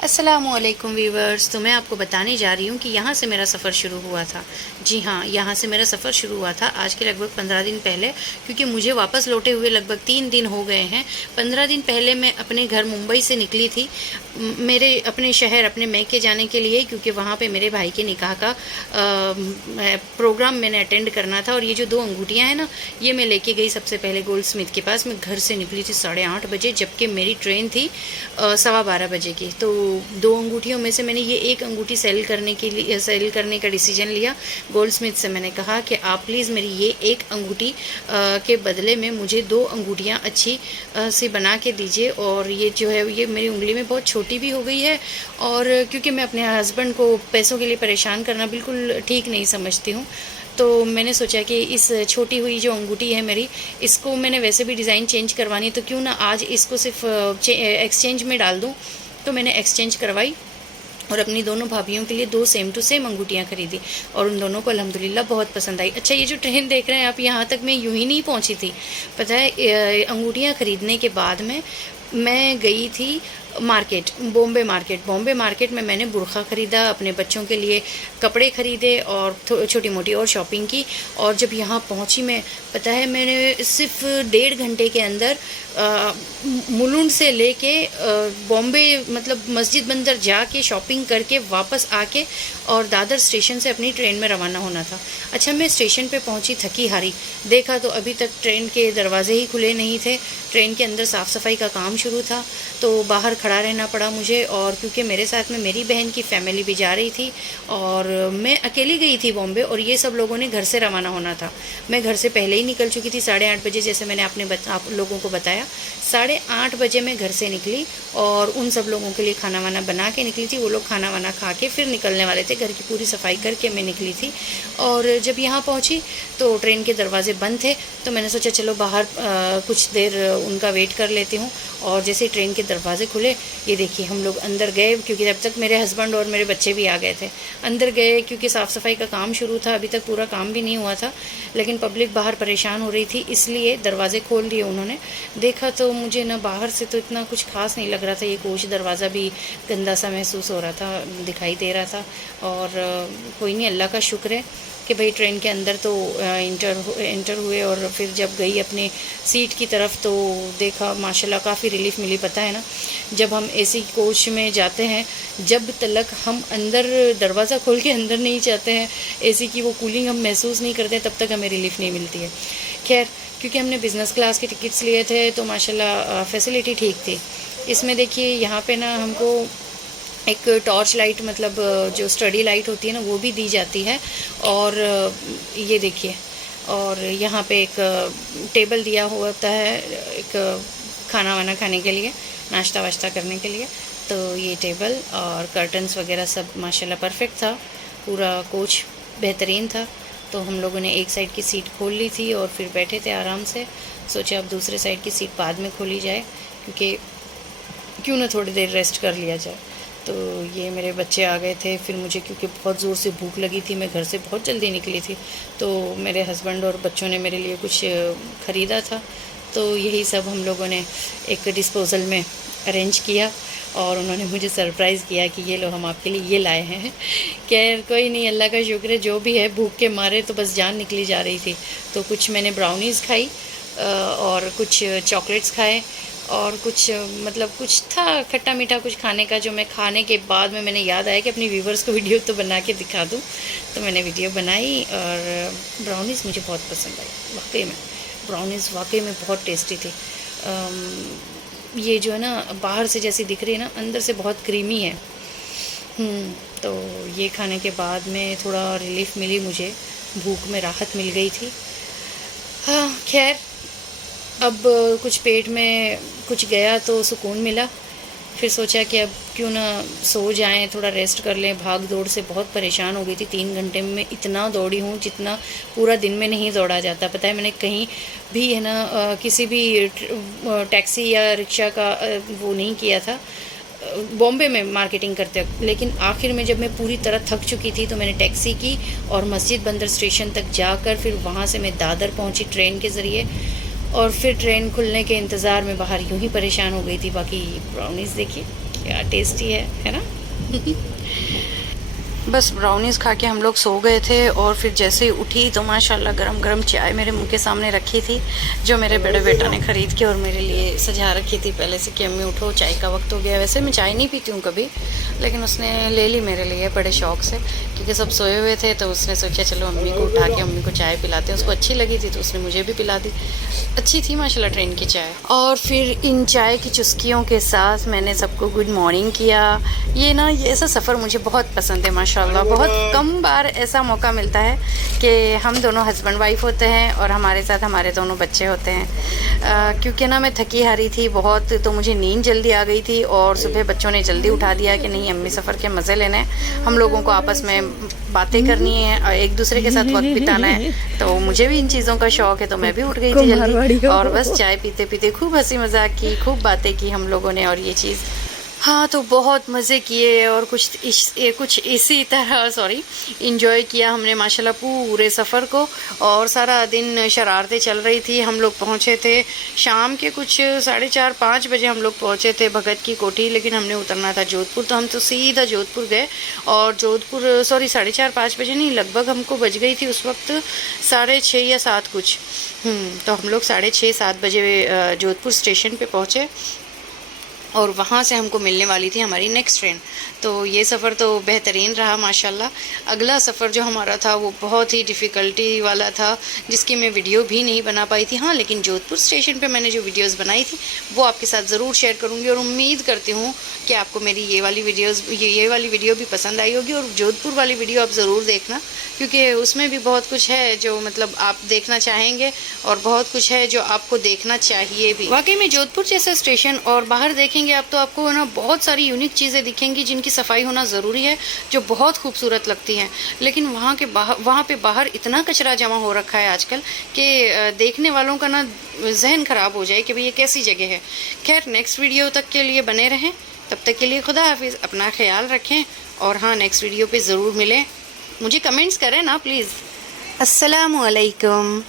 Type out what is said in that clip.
अस्सलामुअलैकुम वीवर्स। तो मैं आपको बताने जा रही हूँ कि यहाँ से मेरा सफ़र शुरू हुआ था। जी हाँ, यहाँ से मेरा सफ़र शुरू हुआ था आज के लगभग 15 दिन पहले, क्योंकि मुझे वापस लौटे हुए लगभग 3 दिन हो गए हैं। 15 दिन पहले मैं अपने घर मुंबई से निकली थी, मेरे अपने शहर अपने मैके जाने के लिए, क्योंकि वहाँ पे मेरे भाई के निकाह का प्रोग्राम मैंने अटेंड करना था। और ये जो 2 अंगूठियाँ हैं ना, ये मैं लेके गई सबसे पहले गोल्ड स्मिथ के पास। मैं घर से निकली थी 8:30 बजे, जबकि मेरी ट्रेन थी 12:15 बजे की। तो 2 अंगूठियों में से मैंने ये एक अंगूठी सेल करने का डिसीजन लिया। गोल्ड स्मिथ से मैंने कहा कि आप प्लीज़ मेरी ये एक अंगूठी के बदले में मुझे 2 अंगूठियाँ अच्छी सी बना के दीजिए। और ये जो है ये मेरी उंगली में बहुत छोटी भी हो गई है, और क्योंकि मैं अपने हस्बैंड को पैसों के लिए परेशान करना बिल्कुल ठीक नहीं समझती हूँ, तो मैंने सोचा कि इस छोटी हुई जो अंगूठी है मेरी, इसको मैंने वैसे भी डिज़ाइन चेंज करवानी है, तो क्यों ना आज इसको सिर्फ एक्सचेंज में डाल दूँ। तो मैंने एक्सचेंज करवाई और अपनी दोनों भाभीयों के लिए 2 सेम टू सेम अंगूठियाँ खरीदी, और उन दोनों को अल्हम्दुलिल्लाह बहुत पसंद आई। अच्छा, ये जो ट्रेन देख रहे हैं आप, यहाँ तक मैं यूं ही नहीं पहुँची थी। पता है, अंगूठियाँ खरीदने के बाद में मैं गई थी मार्केट, बॉम्बे मार्केट में मैंने बुरखा ख़रीदा, अपने बच्चों के लिए कपड़े ख़रीदे और छोटी मोटी और शॉपिंग की। और जब यहाँ पहुँची मैं, पता है, मैंने सिर्फ 1.5 घंटे के अंदर मुलुंड से लेके बॉम्बे मतलब मस्जिद बंदर जाके शॉपिंग करके वापस आके और दादर स्टेशन से अपनी ट्रेन में रवाना होना था। अच्छा, मैं स्टेशन पे पहुँची थकी हारी, देखा तो अभी तक ट्रेन के दरवाजे ही खुले नहीं थे। ट्रेन के अंदर साफ़ सफाई का काम शुरू था, तो बाहर खड़ा रहना पड़ा मुझे। और क्योंकि मेरे साथ में मेरी बहन की फैमिली भी जा रही थी और मैं अकेली गई थी बॉम्बे, और ये सब लोगों ने घर से रवाना होना था। मैं घर से पहले ही निकल चुकी थी 8:30 बजे, जैसे मैंने आप लोगों को बताया। 8:30 बजे मैं घर से निकली और उन सब लोगों के लिए खाना वाना बना के निकली थी। वो लोग खाना वाना खा के फिर निकलने वाले थे, घर की पूरी सफाई करके मैं निकली थी। और जब यहाँ पहुँची तो ट्रेन के दरवाजे बंद थे, तो मैंने सोचा चलो बाहर कुछ देर उनका वेट कर लेती हूँ। और जैसे ट्रेन के दरवाजे खुले, ये देखिए हम लोग अंदर गए, क्योंकि जब तक मेरे हस्बैंड और मेरे बच्चे भी आ गए थे। अंदर गए क्योंकि साफ़ सफाई का काम शुरू था, अभी तक पूरा काम भी नहीं हुआ था, लेकिन पब्लिक बाहर परेशान हो रही थी, इसलिए दरवाजे खोल दिए उन्होंने। देखा तो मुझे ना बाहर से तो इतना कुछ खास नहीं लग रहा था, ये कोच दरवाज़ा भी गंदा सा महसूस हो रहा था, दिखाई दे रहा था। और कोई नहीं, अल्लाह का शुक्र है कि भाई ट्रेन के अंदर तो इंटर हुए। और फिर जब गई अपने सीट की तरफ तो देखा माशाल्लाह काफ़ी रिलीफ मिली। पता है ना, जब हम एसी कोच में जाते हैं, जब तक हम अंदर दरवाज़ा खोल के अंदर नहीं जाते हैं, एसी की वो कूलिंग हम महसूस नहीं करते, तब तक हमें रिलीफ नहीं मिलती है। खैर, क्योंकि हमने बिज़नेस क्लास के टिकट्स लिए थे तो माशाल्लाह फैसिलिटी ठीक थी। इसमें देखिए यहाँ पे ना हमको एक टॉर्च लाइट, मतलब जो स्टडी लाइट होती है ना, वो भी दी जाती है। और ये देखिए, और यहाँ पे एक टेबल दिया हुआ होता है, एक खाना वाना खाने के लिए, नाश्ता वाश्ता करने के लिए। तो ये टेबल और कर्टन्स वगैरह सब माशाल्लाह परफेक्ट था, पूरा कोच बेहतरीन था। तो हम लोगों ने एक साइड की सीट खोल ली थी और फिर बैठे थे आराम से। सोचा अब दूसरे साइड की सीट बाद में खोली जाए, क्योंकि क्यों ना थोड़ी देर रेस्ट कर लिया जाए। तो ये मेरे बच्चे आ गए थे, फिर मुझे क्योंकि बहुत ज़ोर से भूख लगी थी, मैं घर से बहुत जल्दी निकली थी, तो मेरे हस्बैंड और बच्चों ने मेरे लिए कुछ ख़रीदा था। तो यही सब हम लोगों ने एक डिस्पोज़ल में अरेंज किया, और उन्होंने मुझे सरप्राइज़ किया कि ये लो हम आपके लिए ये लाए हैं। खैर कोई नहीं, अल्लाह का शुक्र है, जो भी है, भूख के मारे तो बस जान निकली जा रही थी। तो कुछ मैंने ब्राउनीज़ खाई और कुछ चॉकलेट्स खाए, और कुछ मतलब कुछ था खट्टा मीठा कुछ खाने का, जो मैं खाने के बाद में मैंने याद आया कि अपनी व्यूवर्स को वीडियो तो बना के दिखा दूँ। तो मैंने वीडियो बनाई, और ब्राउनीज़ मुझे बहुत पसंद आई। वाकई में ब्राउनीज़ वाकई में बहुत टेस्टी थी। ये जो है ना, बाहर से जैसी दिख रही है ना, अंदर से बहुत क्रीमी है। तो ये खाने के बाद में थोड़ा रिलीफ मिली मुझे, भूख में राहत मिल गई थी। हाँ खैर, अब कुछ पेट में कुछ गया तो सुकून मिला। फिर सोचा कि अब क्यों ना सो जाएं, थोड़ा रेस्ट कर लें। भाग दौड़ से बहुत परेशान हो गई थी, 3 घंटे में इतना दौड़ी हूँ जितना पूरा दिन में नहीं दौड़ा जाता। पता है, मैंने कहीं भी है ना किसी भी टैक्सी या रिक्शा का वो नहीं किया था बॉम्बे में मार्केटिंग करते वक्त। लेकिन आखिर में जब मैं पूरी तरह थक चुकी थी तो मैंने टैक्सी की और मस्जिद बंदर स्टेशन तक जाकर फिर वहाँ से मैं दादर पहुँची ट्रेन के ज़रिए। और फिर ट्रेन खुलने के इंतज़ार में बाहर यूं ही परेशान हो गई थी। बाकी ब्राउनीज़ देखिए क्या टेस्टी है ना। बस ब्राउनीज़ खा के हम लोग सो गए थे और फिर जैसे ही उठी तो माशाल्लाह गरम गरम चाय मेरे मुंह के सामने रखी थी, जो मेरे बड़े बेटा ने ख़रीद के और मेरे लिए सजा रखी थी पहले से कि अम्मी उठो चाय का वक्त हो गया। वैसे मैं चाय नहीं पीती हूँ कभी, लेकिन उसने ले ली मेरे लिए बड़े शौक़ से, क्योंकि सब सोए हुए थे तो उसने सोचा चलो अम्मी को उठा के अम्मी को चाय पिलाते हैं। उसको अच्छी लगी थी तो उसने मुझे भी पिला दी। अच्छी थी माशाल्लाह ट्रेन की चाय। और फिर इन चाय की चुस्कियों के साथ मैंने सबको गुड मॉर्निंग किया। ये ना ये ऐसा सफ़र मुझे बहुत पसंद है माशाल्लाह। बहुत कम बार ऐसा मौका मिलता है कि हम दोनों हस्बैंड वाइफ होते हैं और हमारे साथ हमारे दोनों बच्चे होते हैं। क्योंकि ना मैं थकी हारी थी बहुत, तो मुझे नींद जल्दी आ गई थी और सुबह बच्चों ने जल्दी उठा दिया कि नहीं अम्मी सफ़र के मज़े लेने हैं, हम लोगों को आपस में बातें करनी है और एक दूसरे के साथ वक्त बिताना है। तो मुझे भी इन चीज़ों का शौक़ है, तो मैं भी उठ गई थी जल्दी और बस चाय पीते पीते खूब हंसी मजाक की, खूब बातें की हम लोगों ने। और ये चीज़ हाँ तो बहुत मज़े किए और कुछ इसी तरह इंजॉय किया हमने माशाल्लाह पूरे सफ़र को। और सारा दिन शरारतें चल रही थी। हम लोग पहुँचे थे शाम के कुछ 4:30-5 बजे हम लोग पहुँचे थे भगत की कोठी, लेकिन हमने उतरना था जोधपुर, तो हम तो सीधा जोधपुर गए। और जोधपुर 4:30-5 बजे नहीं, लगभग हमको बज गई थी उस वक्त 6:30 या 7 कुछ। तो हम लोग 6:30-7 बजे जोधपुर स्टेशन पे पहुँचे और वहाँ से हमको मिलने वाली थी हमारी नेक्स्ट ट्रेन। तो ये सफ़र तो बेहतरीन रहा माशाल्लाह। अगला सफ़र जो हमारा था वो बहुत ही डिफ़िकल्टी वाला था, जिसकी मैं वीडियो भी नहीं बना पाई थी। हाँ, लेकिन जोधपुर स्टेशन पे मैंने जो वीडियोस बनाई थी वो आपके साथ ज़रूर शेयर करूँगी और उम्मीद करती हूँ कि आपको मेरी ये वाली वीडियो भी पसंद आई होगी। और जोधपुर वाली वीडियो आप ज़रूर देखना, क्योंकि उसमें भी बहुत कुछ है जो मतलब आप देखना चाहेंगे और बहुत कुछ है जो आपको देखना चाहिए भी। वाकई में जोधपुर जैसा स्टेशन और बाहर देखेंगे आप तो आपको ना बहुत सारी यूनिक चीज़ें दिखेंगी जिनकी सफाई होना ज़रूरी है, जो बहुत खूबसूरत लगती हैं। लेकिन वहाँ पे बाहर इतना कचरा जमा हो रखा है आजकल कि देखने वालों का ना जहन ख़राब हो जाए कि भाई ये कैसी जगह है। खैर नेक्स्ट वीडियो तक के लिए बने रहें, तब तक के लिए खुदा हाफिज़, अपना ख्याल रखें। और हाँ, नेक्स्ट वीडियो पे ज़रूर मिलें, मुझे कमेंट्स करें ना प्लीज़। अस्सलामु अलैकुम।